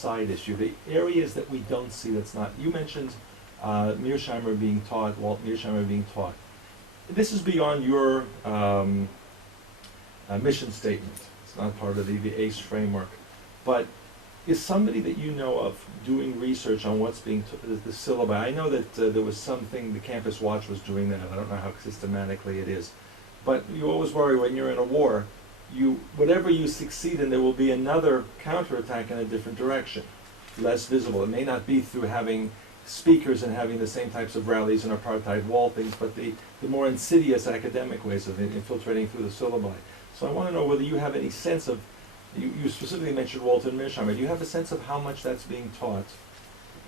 side issue, the areas that we don't see that's not, you mentioned Mearsheimer being taught, Walt Mearsheimer being taught. This is beyond your mission statement. It's not part of the ACE framework. But is somebody that you know of doing research on what's being the syllabi? I know that there was something, the Campus Watch was doing that. I don't know how systematically it is. But you always worry when you're in a war, whatever you succeed in, there will be another counterattack in a different direction, less visible. It may not be through having speakers and having the same types of rallies and apartheid wall things, but the more insidious academic ways of infiltrating through the syllabi. So I want to know whether you have any sense of, you specifically mentioned Walter Mearsheimer, do you have a sense of how much that's being taught?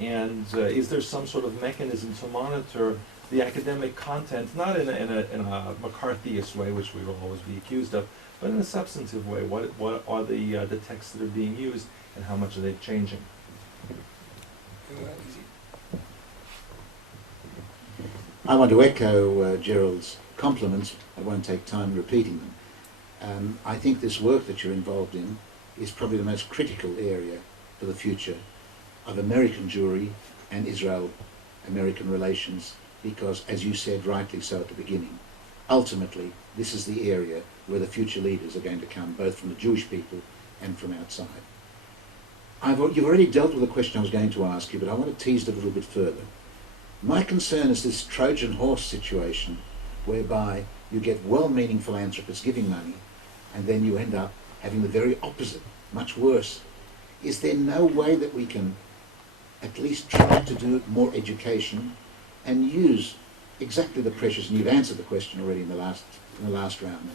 And is there some sort of mechanism to monitor the academic content, not in a McCarthyist way, which we will always be accused of, but in a substantive way? What are the texts that are being used, and how much are they changing? I want to echo Gerald's compliments. I won't take time repeating them. I think this work that you're involved in is probably the most critical area for the future of American Jewry and Israel-American relations, because, as you said rightly so at the beginning, ultimately this is the area where the future leaders are going to come, both from the Jewish people and from outside. You've already dealt with the question I was going to ask you, but I want to tease it a little bit further. My concern is this Trojan horse situation whereby you get well-meaning philanthropists giving money and then you end up having the very opposite, much worse. Is there no way that we can at least try to do more education and use exactly the pressures, and you've answered the question already in the last round.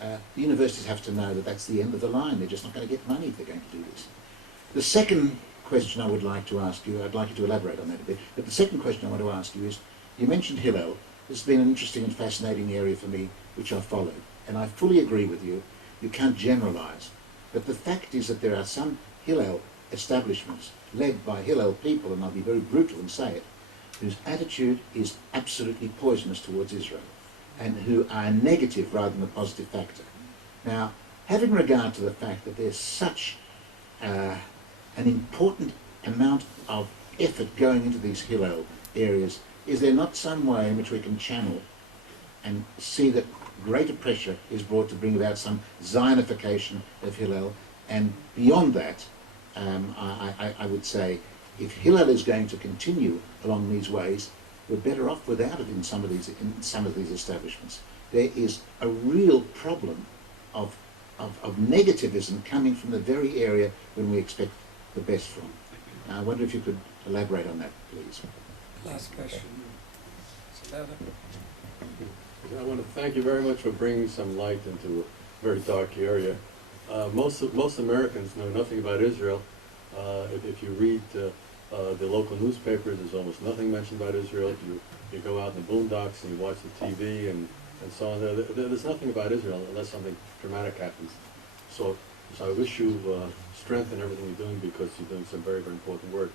The universities have to know that that's the end of the line. They're just not going to get money if they're going to do this. The second question I would like to ask you, I'd like you to elaborate on that a bit, but the second question I want to ask you is, you mentioned Hillel. This has been an interesting and fascinating area for me, which I've followed, and I fully agree with you. You can't generalize. But the fact is that there are some Hillel establishments led by Hillel people, and I'll be very brutal and say it, whose attitude is absolutely poisonous towards Israel, and who are negative rather than a positive factor. Now, having regard to the fact that there's such an important amount of effort going into these Hillel areas, is there not some way in which we can channel and see that greater pressure is brought to bring about some Zionification of Hillel? And beyond that, I would say, if Hillel is going to continue along these ways, we're better off without it in some of these establishments. There is a real problem of negativism coming from the very area when we expect the best from. Now, I wonder if you could elaborate on that, please. Last question. I want to thank you very much for bringing some light into a very dark area. Most Americans know nothing about Israel. If you read the local newspapers, there's almost nothing mentioned about Israel. You go out in the boondocks and you watch the TV and so on. There's nothing about Israel unless something dramatic happens. So I wish you strength in everything you're doing, because you're doing some very, very important work.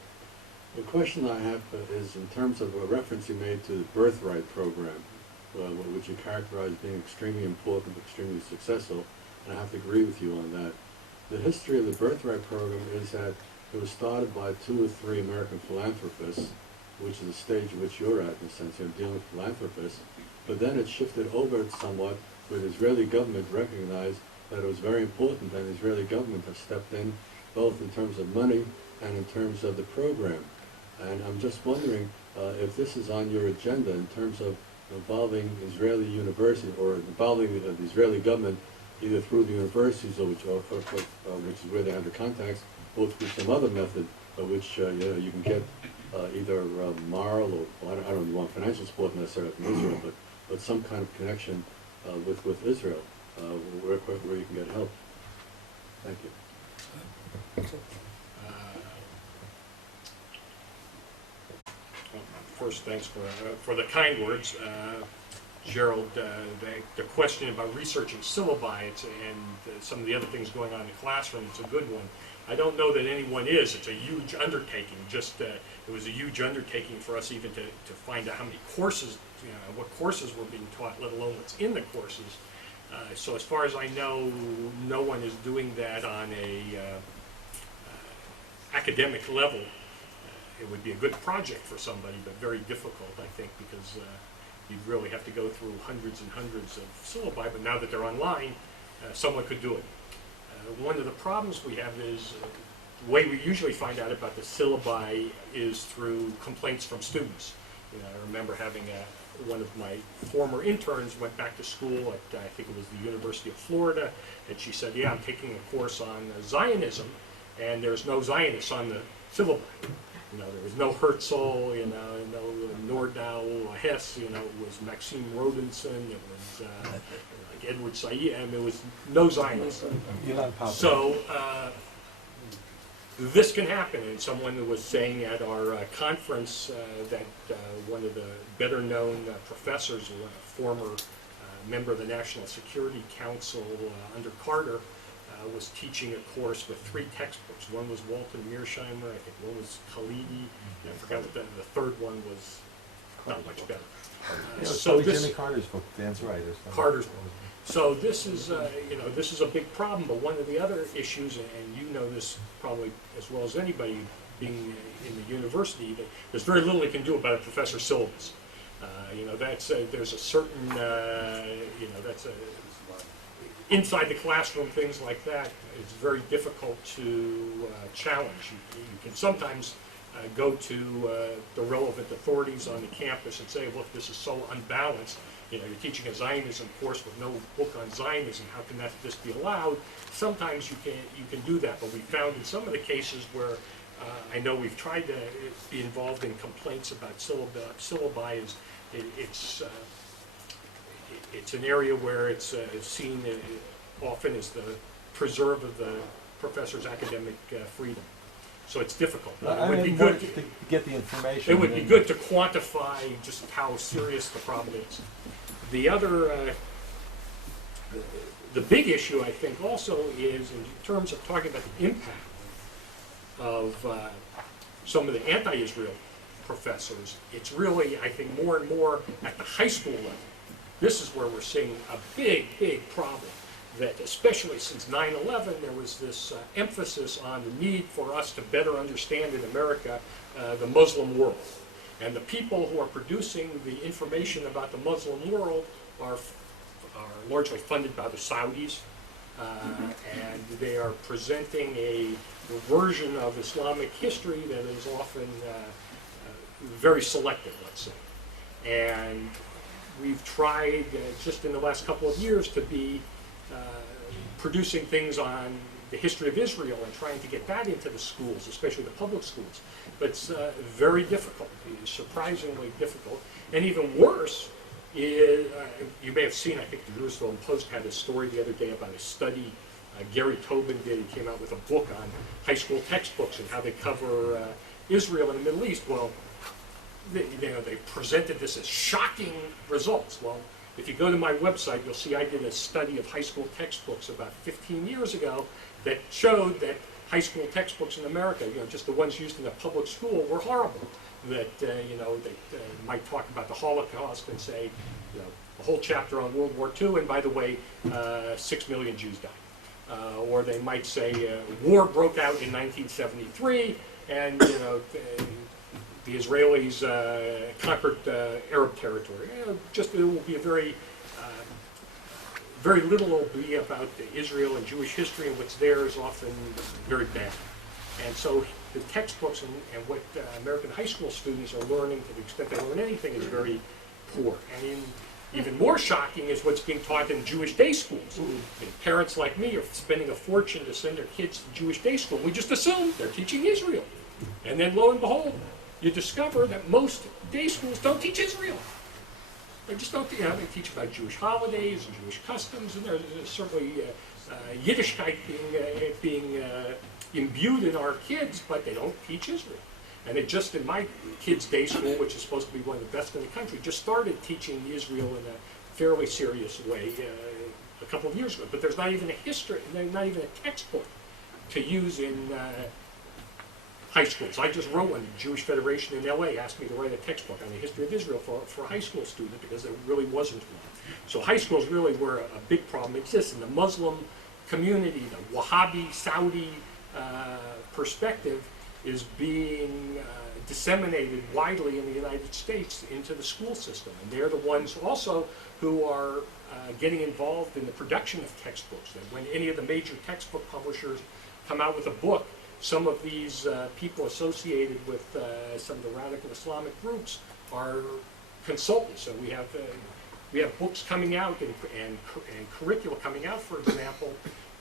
The question I have is in terms of a reference you made to the Birthright program, which you characterize as being extremely important, extremely successful, and I have to agree with you on that. The history of the Birthright program is that it was started by 2 or 3 American philanthropists, which is the stage at which you're at, in a sense, you're dealing with philanthropists, but then it shifted over somewhat, where the Israeli government recognized that it was very important, and the Israeli government has stepped in, both in terms of money and in terms of the program. And I'm just wondering if this is on your agenda in terms of involving Israeli university, or involving the Israeli government either through the universities, or which is where they have the contacts, or through some other method by which you can get either moral or I don't know if you want financial support necessarily from Israel, but some kind of connection with Israel where you can get help. Thank you. First, thanks for the kind words. Gerald, the question about researching syllabi and some of the other things going on in the classroom, it's a good one. I don't know that anyone is. It's a huge undertaking. It was a huge undertaking for us even to find out how many courses, what courses were being taught, let alone what's in the courses. So as far as I know, no one is doing that on academic level, it would be a good project for somebody, but very difficult, I think, because you'd really have to go through hundreds and hundreds of syllabi, but now that they're online, someone could do it. One of the problems we have is the way we usually find out about the syllabi is through complaints from students. You know, I remember having one of my former interns went back to school at, I think it was the University of Florida, and she said, yeah, I'm taking a course on Zionism, and there's no Zionists on the syllabi. You know, there was no Herzl, you know, no Nordau, Hess, you know, it was Maxime Rodinson, it was like Edward Said, and there was no Zionists. So this can happen, and someone was saying at our conference that one of the better known professors, a former member of the National Security Council under Carter, was teaching a course with 3 textbooks. One was Walton Mearsheimer, I think one was Khalidi, and I forgot what the third one was, not much better. So this, Jimmy Carter's book, Dan's right. Carter's book. So this is, you know, this is a big problem, but one of the other issues, and you know this probably as well as anybody being in the university, that there's very little they can do about a professor's syllabus. You know, that's there's a certain, you know, that's a, inside the classroom, things like that, it's very difficult to challenge. You can sometimes go to the relevant authorities on the campus and say, look, this is so unbalanced. You know, you're teaching a Zionism course with no book on Zionism. How can this be allowed? Sometimes you can do that, but we found in some of the cases where I know we've tried to be involved in complaints about syllabi is it's an area where it's seen often as the preserve of the professor's academic freedom. So it's difficult. It would be good to get the information. It would be good to quantify just how serious the problem is. The other, the big issue I think also is in terms of talking about the impact of some of the anti-Israel professors. It's really, I think, more and more at the high school level. This is where we're seeing a big, big problem, that especially since 9/11, there was this emphasis on the need for us to better understand in America the Muslim world. And the people who are producing the information about the Muslim world are largely funded by the Saudis, and they are presenting a version of Islamic history that is often very selective, let's say. And we've tried just in the last couple of years to be producing things on the history of Israel and trying to get that into the schools, especially the public schools. But it's very difficult, it's surprisingly difficult. And even worse is, you may have seen, I think the Jerusalem Post had a story the other day about a study Gary Tobin did. He came out with a book on high school textbooks and how they cover Israel and the Middle East. Well, they presented this as shocking results. Well, if you go to my website, you'll see I did a study of high school textbooks about 15 years ago that showed that high school textbooks in America, you know, just the ones used in a public school, were horrible. That, you know, they might talk about the Holocaust and say, you know, a whole chapter on World War II, and by the way, 6 million Jews died. Or they might say, war broke out in 1973, and, you know, the Israelis conquered Arab territory. Just it will be a very little will be about Israel and Jewish history, and what's there is often very bad. And so the textbooks and what American high school students are learning, to the extent they learn anything, is very poor. And even more shocking is what's being taught in Jewish day schools. And parents like me are spending a fortune to send their kids to Jewish day school. We just assume they're teaching Israel. And then lo and behold, you discover that most day schools don't teach Israel. They just don't, you know, they teach about Jewish holidays and Jewish customs, and there's certainly Yiddishkeit being imbued in our kids, but they don't teach Israel. And it just, in my kids' day school, which is supposed to be one of the best in the country, just started teaching Israel in a fairly serious way a couple of years ago. But there's not even a history, not even a textbook to use in high schools. I just wrote one. The Jewish Federation in LA asked me to write a textbook on the history of Israel for a high school student, because there really wasn't one. So high school is really where a big problem exists. In the Muslim community, the Wahhabi, Saudi perspective, is being disseminated widely in the United States into the school system. And they're the ones also who are getting involved in the production of textbooks. And when any of the major textbook publishers come out with a book, some of these people associated with some of the radical Islamic groups are consultants. So we have books coming out and curricula coming out, for example,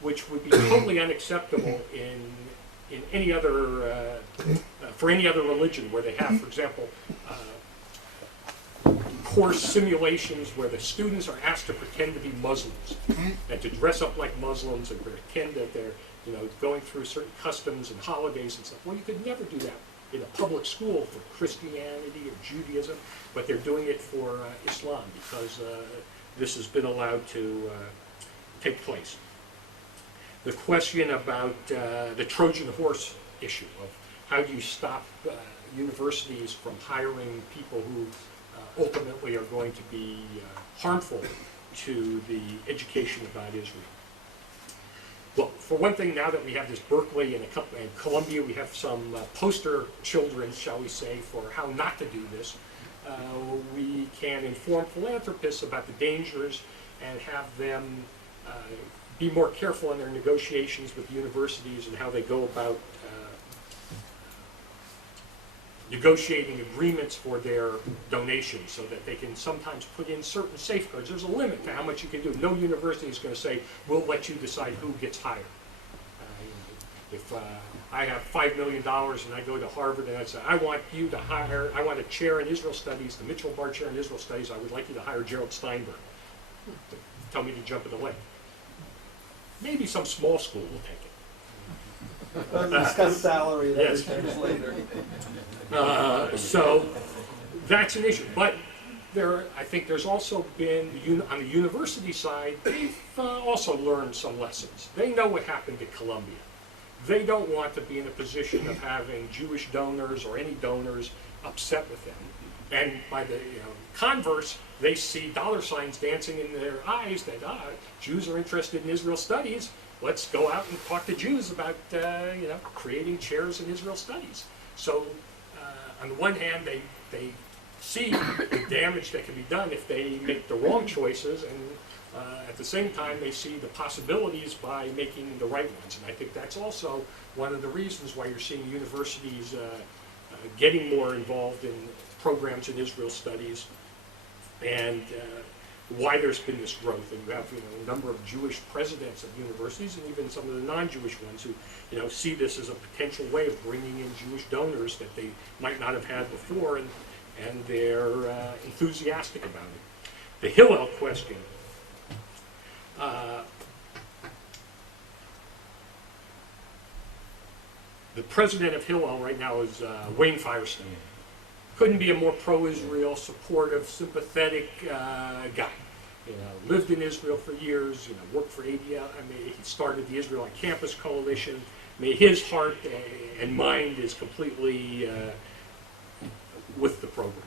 which would be totally unacceptable in any other for any other religion, where they have, for example, course simulations where the students are asked to pretend to be Muslims and to dress up like Muslims and pretend that they're, you know, going through certain customs and holidays and stuff. Well, you could never do that in a public school for Christianity or Judaism, but they're doing it for Islam because this has been allowed to take place. The question about the Trojan horse issue of how do you stop universities from hiring people who ultimately are going to be harmful to the education about Israel. Well, for one thing, now that we have this Berkeley and Columbia, we have some poster children, shall we say, for how not to do this. We can inform philanthropists about the dangers and have them be more careful in their negotiations with universities and how they go about negotiating agreements for their donations so that they can sometimes put in certain safeguards. There's a limit to how much you can do. No university is going to say, we'll let you decide who gets hired. If I have $5 million and I go to Harvard and I say, I want you to hire, I want a chair in Israel Studies, the Mitchell Bar Chair in Israel Studies, I would like you to hire Gerald Steinberg. Tell me to jump in the lake. Maybe some small school will take it. We'll discuss salary and Yes. other things later. So that's an issue. But I think there's also been, on the university side, they've also learned some lessons. They know what happened at Columbia. They don't want to be in a position of having Jewish donors or any donors upset with them. And by the converse, they see dollar signs dancing in their eyes that Jews are interested in Israel studies. Let's go out and talk to Jews about creating chairs in Israel studies. So on the one hand, they see the damage that can be done if they make the wrong choices, and at the same time, they see the possibilities by making the right ones. And I think that's also one of the reasons why you're seeing universities getting more involved in programs in Israel studies, and why there's been this growth. And you have a number of Jewish presidents of universities, and even some of the non-Jewish ones who see this as a potential way of bringing in Jewish donors that they might not have had before, and they're enthusiastic about it. The Hillel question. The president of Hillel right now is Wayne Firestone. Couldn't be a more pro-Israel, supportive, sympathetic guy. Lived in Israel for years. Worked for ADL. He started the Israel on Campus Coalition. His heart and mind is completely with the program.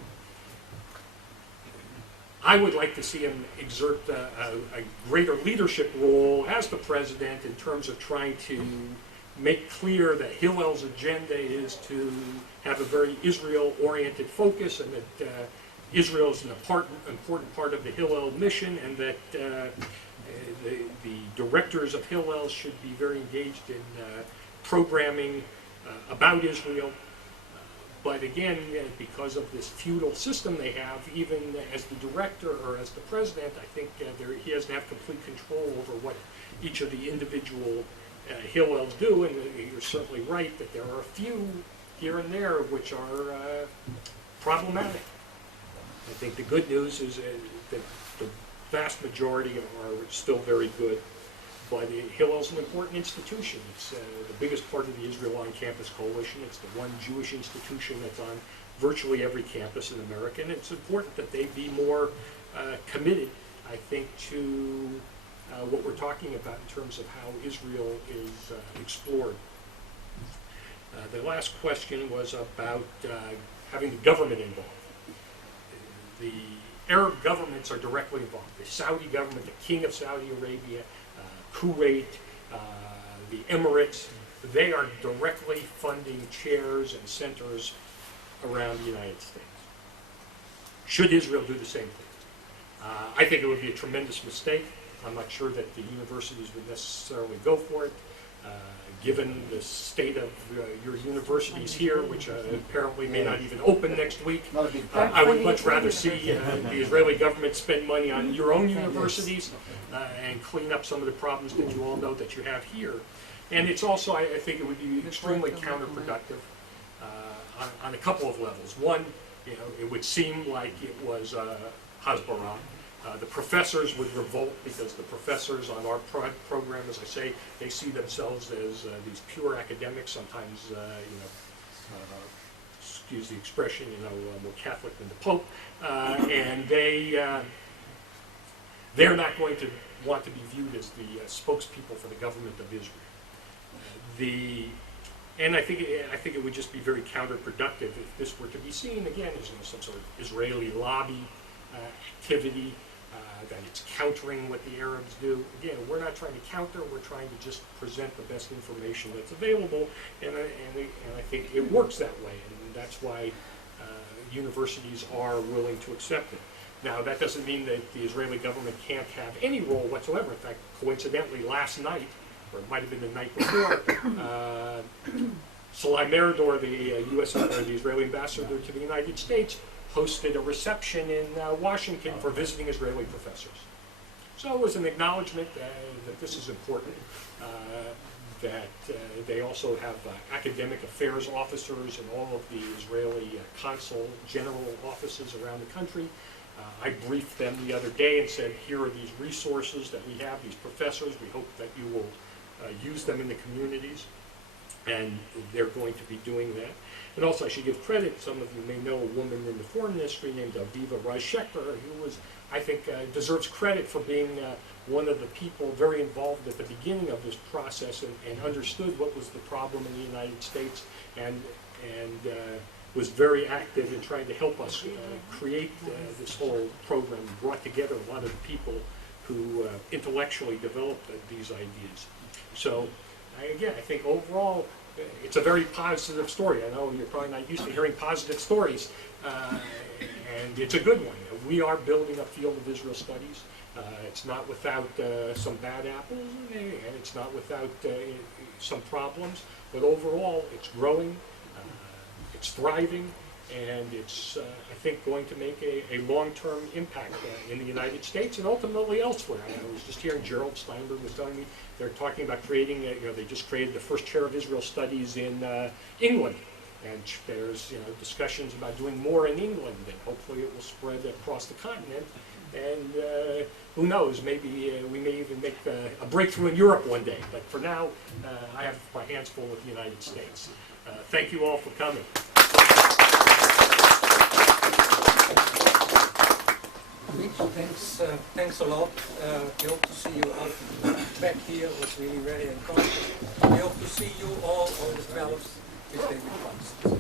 I would like to see him exert a greater leadership role as the president in terms of trying to make clear that Hillel's agenda is to have a very Israel-oriented focus, and that Israel is an important part of the Hillel mission, and that the directors of Hillel should be very engaged in programming about Israel. But again, because of this feudal system they have, even as the director or as the president, I think he doesn't have complete control over what each of the individual Hillels do. And you're certainly right that there are a few here and there which are problematic. I think the good news is that the vast majority are still very good. But Hillel's an important institution. It's the biggest part of the Israel on Campus Coalition. It's the one Jewish institution that's on virtually every campus in America. And it's important that they be more committed, I think, to what we're talking about in terms of how Israel is explored. The last question was about having the government involved. The Arab governments are directly involved. The Saudi government, the King of Saudi Arabia, Kuwait, the Emirates, they are directly funding chairs and centers around the United States. Should Israel do the same thing? I think it would be a tremendous mistake. I'm not sure that the universities would necessarily go for it. Given the state of your universities here, which apparently may not even open next week, I would much rather see the Israeli government spend money on your own universities and clean up some of the problems that you all know that you have here. And it's also, I think it would be extremely counterproductive on a couple of levels. One, it would seem like it was Hasbara. The professors would revolt because the professors on our program, as I say, they see themselves as these pure academics. Sometimes, excuse the expression, more Catholic than the Pope, and they're not going to want to be viewed as the spokespeople for the government of Israel. And I think it would just be very counterproductive if this were to be seen again as some sort of Israeli lobby activity. That it's countering what the Arabs do. Again, we're not trying to counter, we're trying to just present the best information that's available, and I think it works that way, and that's why universities are willing to accept it. Now, that doesn't mean that the Israeli government can't have any role whatsoever. In fact, coincidentally, last night, or it might have been the night before, Salai Meridor, the the Israeli ambassador to the United States, hosted a reception in Washington for visiting Israeli professors. So it was an acknowledgement that this is important, that they also have academic affairs officers in all of the Israeli consul general offices around the country. I briefed them the other day and said, here are these resources that we have, these professors. We hope that you will use them in the communities. And they're going to be doing that. And also, I should give credit, some of you may know a woman in the foreign ministry named Aviva Reis-Shechter, who was, I think, deserves credit for being one of the people very involved at the beginning of this process and understood what was the problem in the United States and was very active in trying to help us create this whole program, brought together a lot of the people who intellectually developed these ideas. So, again, I think overall, it's a very positive story. I know you're probably not used to hearing positive stories, and it's a good one. We are building a field of Israel studies. It's not without some bad apples, and it's not without some problems, but overall, it's growing, it's thriving, and it's, I think, going to make a long-term impact in the United States and ultimately elsewhere. I was just hearing Gerald Steinberg was telling me they're talking about creating, they just created the first chair of Israel studies in England. And there's, discussions about doing more in England, and hopefully it will spread across the continent. And who knows, maybe we may even make a breakthrough in Europe one day. But for now, I have my hands full with the United States. Thank you all for coming. Thanks a lot. We hope to see you out back here. It was really very encouraging. We hope to see you all on the 12th with David Funds.